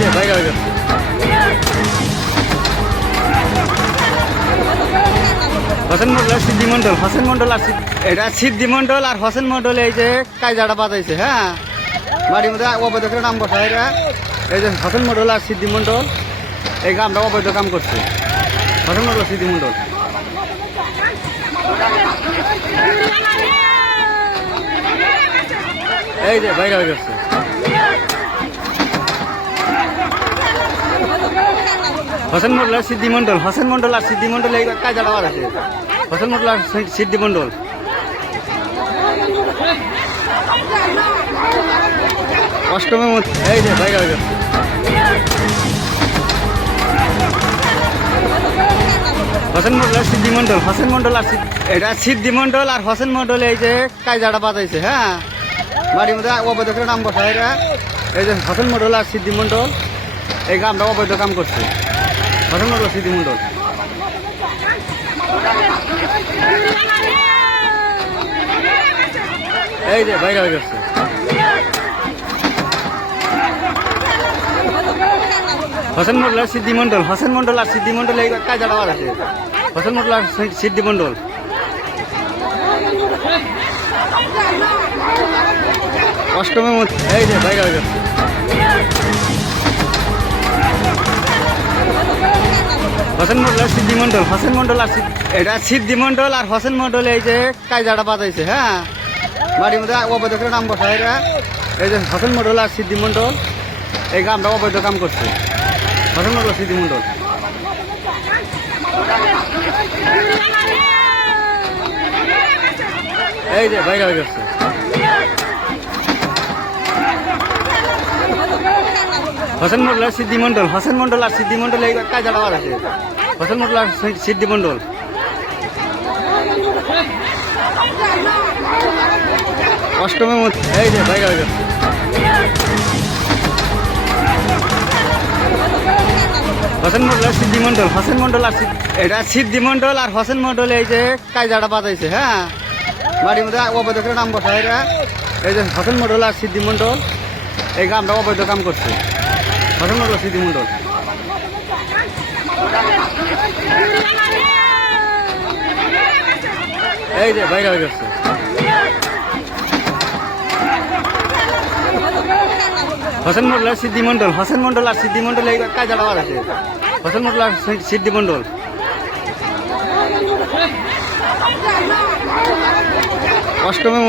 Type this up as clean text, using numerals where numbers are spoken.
যে বাইরে হয়ে গেছে। হোসেন মন্ডল আর সিদ্ধি মন্ডল, হোসেন মন্ডল আর এটা সিদ্ধি মন্ডল আর হোসেন মন্ডল এই যে কায়দাটা বাজাইছে। হ্যাঁ, বাড়ির মধ্যে অবৈধ করে নাম বসায় এরা। এই যে হোসেন মন্ডল আর সিদ্ধি মন্ডল এই আমরা অবৈধ কাম করছি। হোসেন মন্ডল সিদ্ধি মন্ডল এই যে বাইরে হয়ে গেছে। হোসেন মন্ডল আর সিদ্ধি মন্ডল, হোসেন মন্ডল আর সিদ্ধি মন্ডল এই কায়দাটা বাজাইছে। হোসেন মন্ডল আর সিদ্ধি মন্ডল অষ্টমের মধ্যে এই যে বাইরে হয়ে গেছে। হোসেন মন্ডল আর সিদ্ধি মন্ডল, হোসেন মন্ডল আর এটা সিদ্ধি মন্ডল আর হোসেন মন্ডল এই যে কায়দাটা বাজাইছে। হ্যাঁ, বাড়ির মধ্যে অবৈধ করে নাম বসায় এরা। এই যে হোসেন মন্ডল আর সিদ্ধি মন্ডল এই আমরা অবৈধ কাম করছি। হোসেন মন্ডল সিদ্ধি মন্ডল এই যে বাইরে হয়ে গেছে। হোসেন মন্ডল আর সিদ্ধি মন্ডল, হোসেন মন্ডল আর সিদ্ধি মন্ডল এই কায়দাটা বাজাইছে। হোসেন মন্ডল আর সিদ্ধি মন্ডল অষ্টমের মধ্যে এই যে বাইরে হয়ে গেছে। হোসেন মন্ডল আর সিদ্ধি মন্ডল, হোসেন মন্ডল আর এটা সিদ্ধি মন্ডল আর হোসেন মন্ডল এই যে কায়দাটা বাজাইছে। হ্যাঁ, বাড়ির মধ্যে অবৈধ করে নাম বসায় এরা। এই যে হোসেন মন্ডল আর সিদ্ধি মন্ডল এই আমরা অবৈধ কাম করছি। হোসেন মন্ডল সিদ্ধি মন্ডল এই যে বাইরে হয়ে গেছে। হোসেন মন্ডল আর সিদ্ধি মন্ডল, হোসেন মন্ডল আর সিদ্ধি মন্ডল এই কায়দাটা বাজাইছে। হোসেন মন্ডল আর সিদ্ধি মন্ডল অষ্টমের মধ্যে এই যে বাইরে হয়ে গেছে। হোসেন মন্ডল আর সিদ্ধি মন্ডল, হোসেন মন্ডল আর এটা সিদ্ধি মন্ডল আর হোসেন মন্ডল এই যে কায়দাটা বাজাইছে। হ্যাঁ, বাড়ির মধ্যে অবৈধ করে নাম বসায় এরা। এই যে হোসেন মন্ডল আর সিদ্ধি মন্ডল এই আমরা অবৈধ কাম করছি। হোসেন মন্ডল সিদ্ধি মন্ডল এই যে বাইরে হয়ে গেছে। হোসেন মন্ডল আর সিদ্ধি মন্ডল, হোসেন মন্ডল আর সিদ্ধি মন্ডল এই কায়দাটা বাজাইছে। হোসেন মন্ডল আর সিদ্ধি মন্ডল অষ্টমের